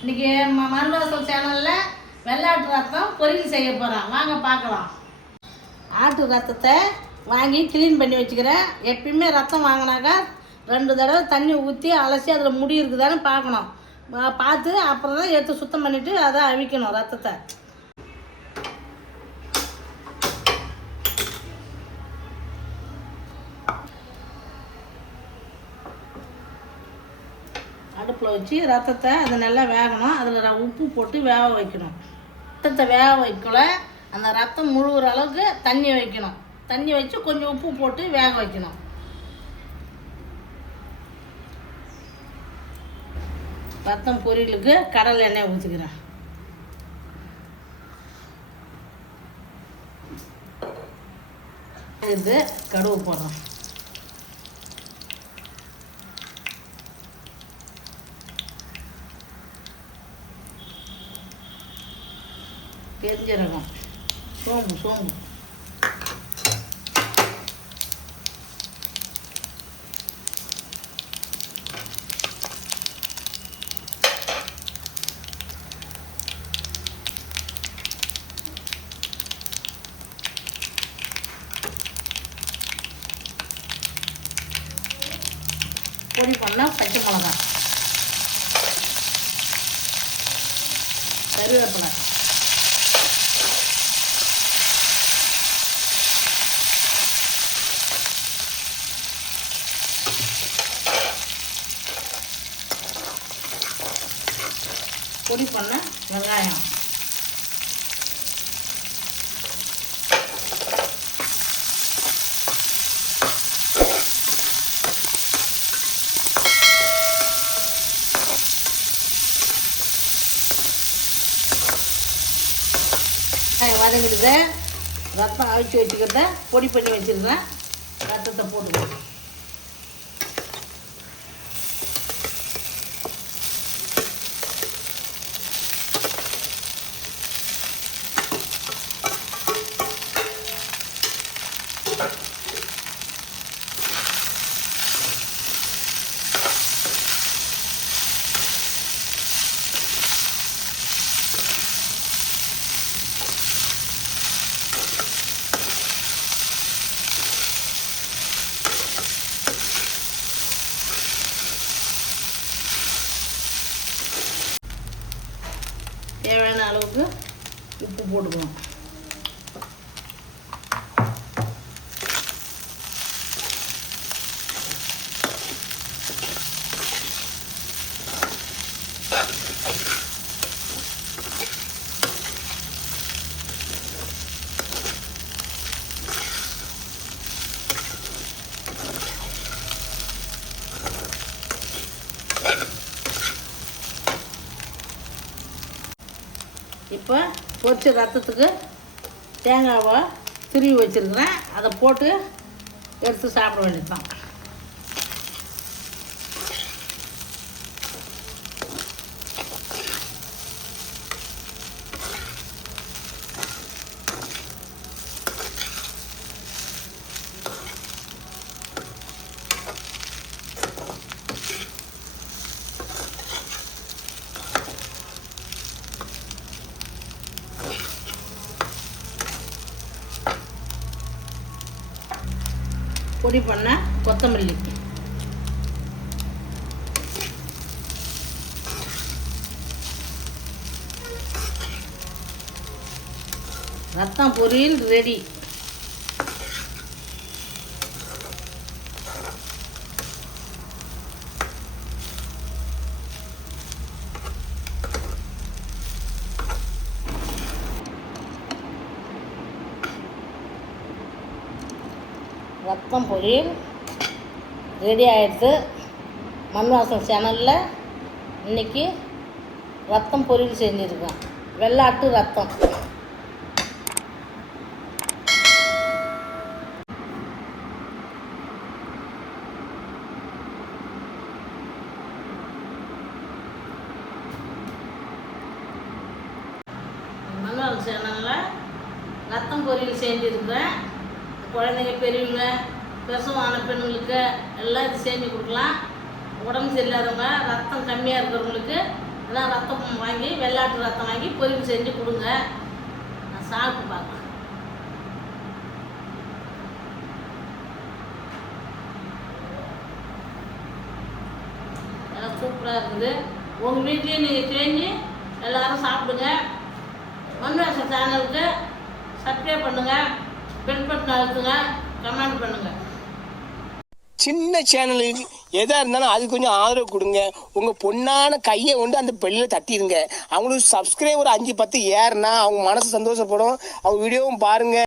இன்னைக்கு மருந்துவாசல் சேனலில் வெள்ளாட்டு ரத்தம் பொரியல் செய்ய போகிறோம். வாங்க பார்க்கலாம். ஆட்டு ரத்தத்தை வாங்கி க்ளீன் பண்ணி வச்சுக்கிறேன். எப்பயுமே ரத்தம் வாங்கினாக்கா 2 தடவை தண்ணி ஊற்றி அலசி அதில் முடி இருக்குதான்னு பார்க்கணும். பார்த்து அப்புறம் தான் எடுத்து சுத்தம் பண்ணிவிட்டு அதை அவிக்கணும் ரத்தத்தை. அடுப்பில் வச்சு ரத்தத்தை அதை நல்லா வேகணும். அதில் உப்பு போட்டு வேக வைக்கணும். ரத்தத்தை வேக வைக்கல அந்த ரத்தம் முழுகிற அளவுக்கு தண்ணி வைக்கணும். தண்ணி வச்சு கொஞ்சம் உப்பு போட்டு வேக வைக்கணும். ரத்தம் பொரியலுக்கு கடலை எண்ணெய் ஊற்றிக்கிறேன். இது கடுகு போடுறோம். பெருஞ்சீரகம், சோம்பு பொடி பண்ணால் பச்சை மிளகா, கருவேப்பிலை, பொடி பண்ண வெங்காயம், வதங்கிடுது. ரத்தம் அவிச்சு வச்சுக்கிறத பொடி பண்ணி வச்சுருக்கேன். ரத்தத்தை போட்டுக்கணும். தேவையான அளவுக்கு உப்பு போட்டுக்கணும். இப்போ பொரிச்ச ரத்தத்துக்கு தேங்காவை துருவி வச்சுருக்கிறேன். அதை போட்டு எடுத்து சாப்பிட வேண்டியது தான். பொடி பண்ண கொத்தமல்லி, ரத்தம் பொரியல் ரெடி. ரத்தம் பொரியல் ரெடி ஆகிடுது. மண்வாசல் சேனலில் இன்றைக்கி ரத்தம் பொரியல் செஞ்சுருக்கேன். வெள்ளாட்டு ரத்தம். மண்வாசல் சேனலில் ரத்தம் பொரியல் செஞ்சுருக்கேன். குழந்தைங்க, பெரியவங்க, பிரசவமான பெண்களுக்கு எல்லாம் இது செஞ்சு கொடுக்கலாம். உடம்பு சரியில்லாதவங்க, ரத்தம் கம்மியாக இருக்கிறவங்களுக்கு எல்லாம் ரத்தம் வாங்கி வெள்ளாட்டு ரத்தம் வாங்கி பொரியல் செஞ்சு கொடுங்க. நான் சாப்பிட்டு பார்க்கலாம். எல்லாம் சூப்பராக இருக்குது. உங்கள் வீட்லேயும் நீங்கள் செஞ்சு எல்லோரும் சாப்பிடுங்க. மண்வாசம் சேனலுக்கு சப்ஸ்கிரைப் பண்ணுங்கள், பெல் பட்டன் அழுத்துங்க, கமெண்ட் பண்ணுங்கள். சின்ன சேனலுக்கு எதாக இருந்தாலும் அது கொஞ்சம் ஆதரவு கொடுங்க. உங்கள் பொண்ணான கையை கொண்டு அந்த பெல்லில் தட்டிடுங்க. அவங்களுக்கு சப்ஸ்கிரைபர் 5-10 ஏறுனா அவங்க மனசு சந்தோஷப்படும். அவங்க வீடியோவும் பாருங்கள்.